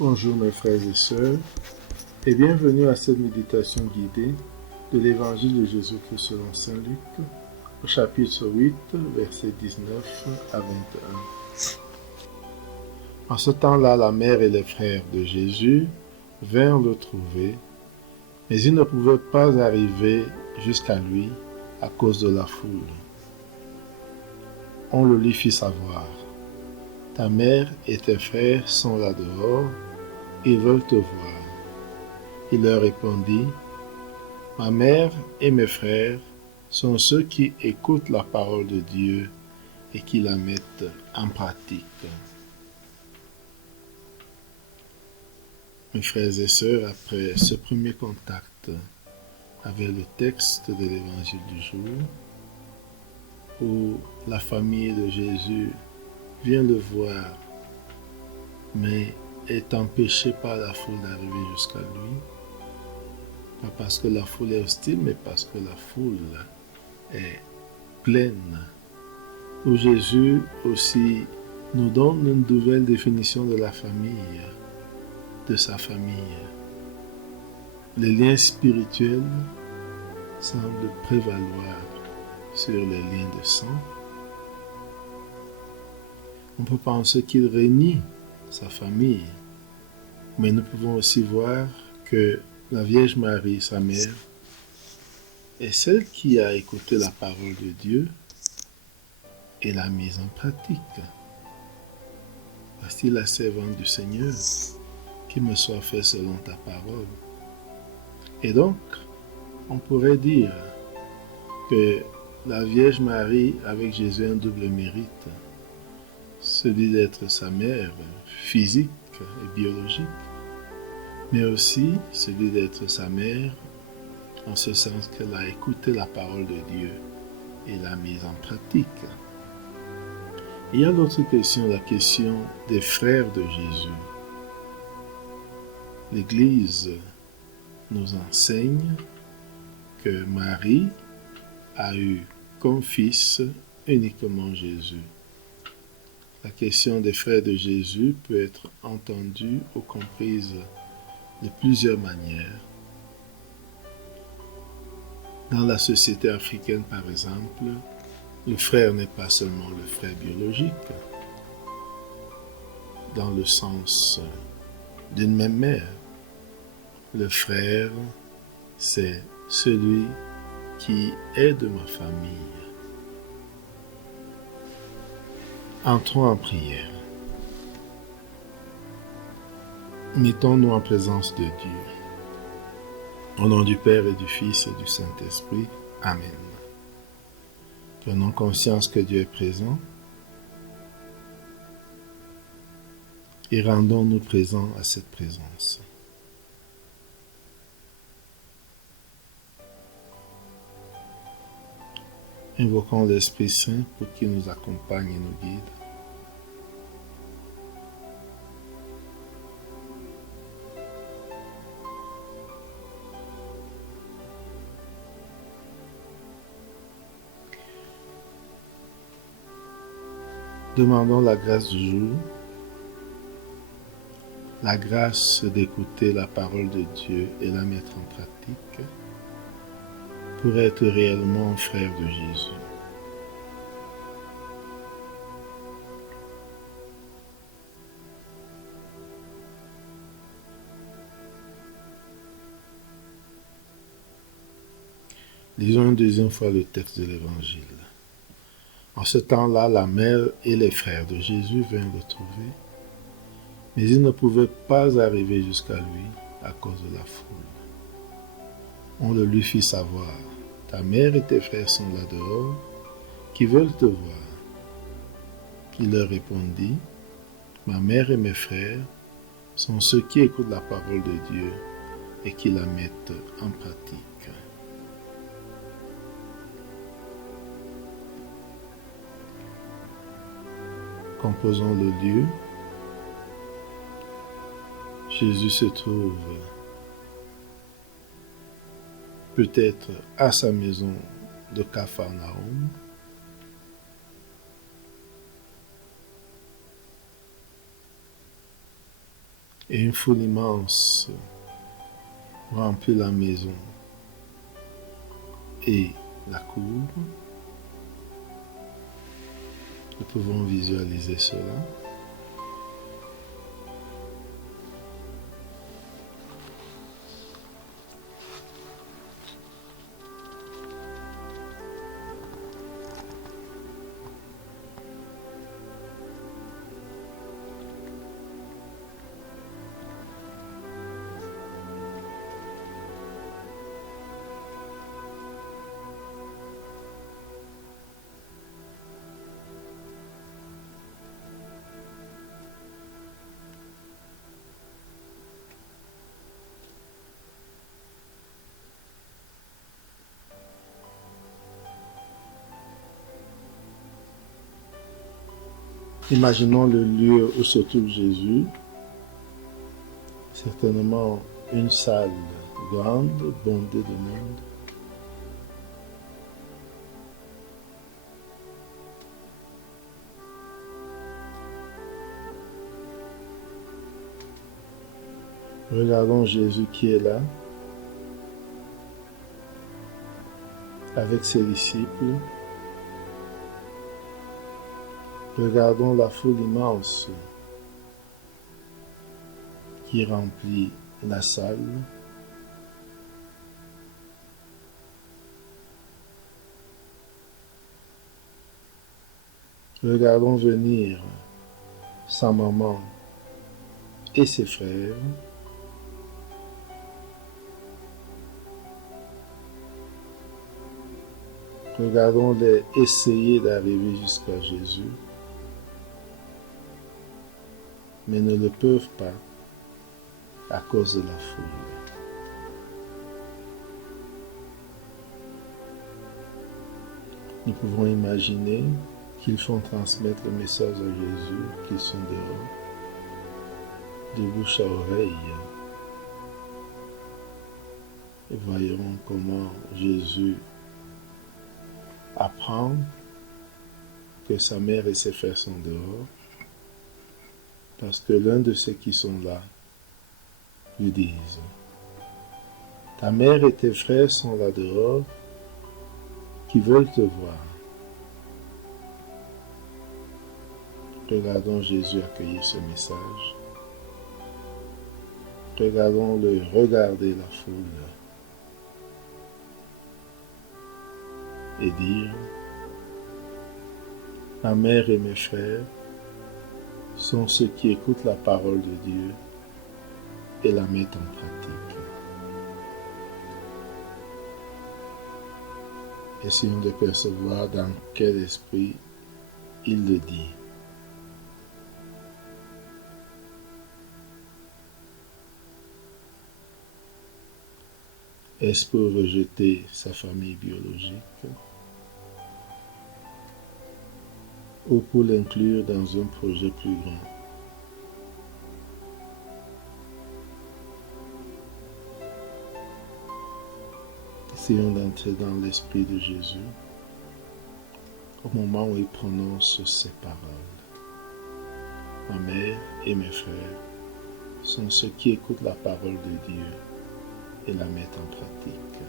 Bonjour mes frères et sœurs et bienvenue à cette méditation guidée de l'Évangile de Jésus-Christ selon Saint Luc au chapitre 8, versets 19 à 21. En ce temps-là, la mère et les frères de Jésus vinrent le trouver, mais ils ne pouvaient pas arriver jusqu'à lui à cause de la foule. On le lui fit savoir. Ta mère et tes frères sont là dehors, ils veulent te voir. Il leur répondit, ma mère et mes frères sont ceux qui écoutent la parole de Dieu et qui la mettent en pratique. Mes frères et sœurs, après ce premier contact avec le texte de l'évangile du jour, où la famille de Jésus vient le voir, mais est empêchée par la foule d'arriver jusqu'à lui, pas parce que la foule est hostile, mais parce que la foule est pleine, où Jésus aussi nous donne une nouvelle définition de la famille, de sa famille. Les liens spirituels semblent prévaloir sur les liens de sang. On peut penser qu'il réunit sa famille, mais nous pouvons aussi voir que la Vierge Marie, sa mère, est celle qui a écouté la parole de Dieu et l'a mise en pratique. Voici la servante du Seigneur, qu'il me soit fait selon ta parole. Et donc, on pourrait dire que la Vierge Marie, avec Jésus, a un double mérite. Celui d'être sa mère physique et biologique, mais aussi celui d'être sa mère en ce sens qu'elle a écouté la parole de Dieu et l'a mise en pratique. Il y a l'autre question, la question des frères de Jésus. L'Église nous enseigne que Marie a eu comme fils uniquement Jésus. La question des frères de Jésus peut être entendue ou comprise de plusieurs manières. Dans la société africaine, par exemple, le frère n'est pas seulement le frère biologique, dans le sens d'une même mère. Le frère, c'est celui qui est de ma famille. Entrons en prière. Mettons-nous en présence de Dieu. Au nom du Père et du Fils et du Saint-Esprit. Amen. Prenons conscience que Dieu est présent et rendons-nous présents à cette présence. Invoquons l'Esprit Saint pour qu'il nous accompagne et nous guide. Demandons la grâce du jour, la grâce d'écouter la parole de Dieu et la mettre en pratique pour être réellement frère de Jésus. Lisons une deuxième fois le texte de l'Évangile. En ce temps-là, la mère et les frères de Jésus vinrent le trouver, mais ils ne pouvaient pas arriver jusqu'à lui à cause de la foule. On le lui fit savoir. Ta mère et tes frères sont là dehors, qui veulent te voir. Il leur répondit, ma mère et mes frères sont ceux qui écoutent la parole de Dieu et qui la mettent en pratique. Composons le lieu. Jésus se trouve peut-être à sa maison de Capharnaüm, Et une foule immense remplit la maison et la cour. Nous pouvons visualiser cela. Imaginons le lieu où se trouve Jésus, certainement une salle grande, bondée de monde. Regardons Jésus qui est là, avec ses disciples. Regardons la foule immense qui remplit la salle. Regardons venir sa maman et ses frères. Regardons-les essayer d'arriver jusqu'à Jésus, mais ne le peuvent pas à cause de la foule. Nous pouvons imaginer qu'ils font transmettre le message à Jésus, qu'ils sont dehors, de bouche à oreille. Et voyons comment Jésus apprend que sa mère et ses frères sont dehors, parce que l'un de ceux qui sont là lui disent: ta mère et tes frères sont là dehors, qui veulent te voir. Regardons Jésus accueillir ce message. Regardons-le regarder la foule et dire: ma mère et mes frères sont ceux qui écoutent la parole de Dieu et la mettent en pratique. Essayons de percevoir dans quel esprit il le dit. Est-ce pour rejeter sa famille biologique ou pour l'inclure dans un projet plus grand? Essayons d'entrer dans l'esprit de Jésus au moment où il prononce ces paroles. Ma mère et mes frères sont ceux qui écoutent la parole de Dieu et la mettent en pratique.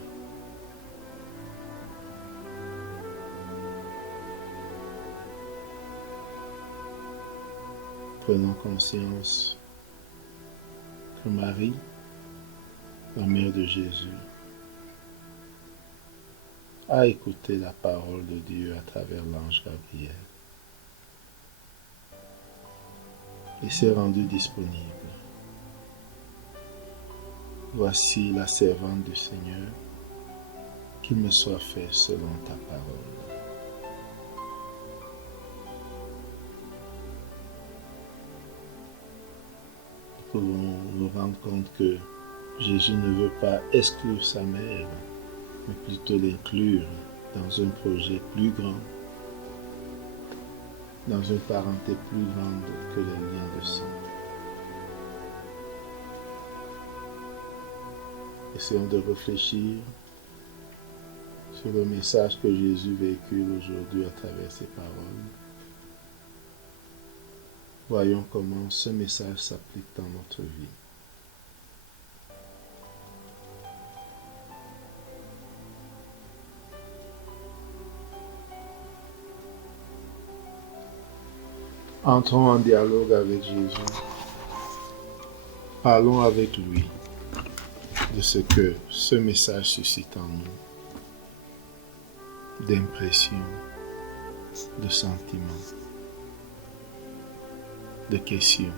Prenons conscience que Marie, la mère de Jésus, a écouté la parole de Dieu à travers l'ange Gabriel et s'est rendue disponible. Voici la servante du Seigneur, qu'il me soit fait selon ta parole. Nous pouvons nous rendre compte que Jésus ne veut pas exclure sa mère, mais plutôt l'inclure dans un projet plus grand, dans une parenté plus grande que les liens de sang. Essayons de réfléchir sur le message que Jésus véhicule aujourd'hui à travers ses paroles. Voyons comment ce message s'applique dans notre vie. Entrons en dialogue avec Jésus. Parlons avec lui de ce que ce message suscite en nous, d'impressions, de sentiments, de questions.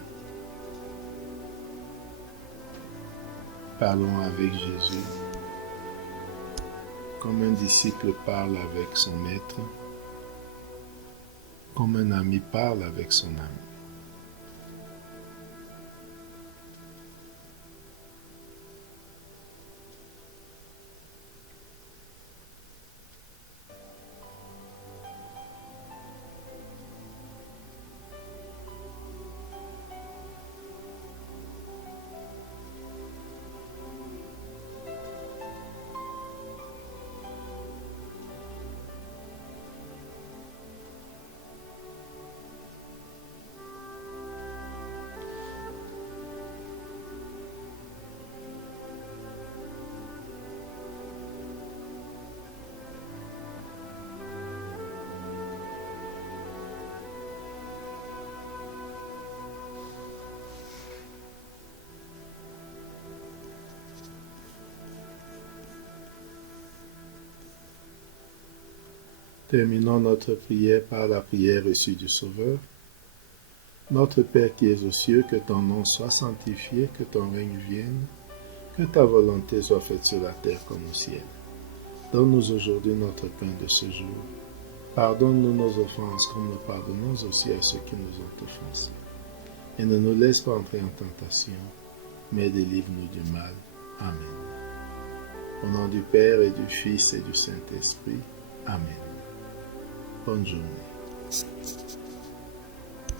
Parlons avec Jésus comme un disciple parle avec son maître, comme un ami parle avec son ami. Terminons notre prière par la prière reçue du Sauveur. Notre Père qui es aux cieux, que ton nom soit sanctifié, que ton règne vienne, que ta volonté soit faite sur la terre comme au ciel. Donne-nous aujourd'hui notre pain de ce jour. Pardonne-nous nos offenses comme nous pardonnons aussi à ceux qui nous ont offensés. Et ne nous laisse pas entrer en tentation, mais délivre-nous du mal. Amen. Au nom du Père et du Fils et du Saint-Esprit. Amen. Bonne journée.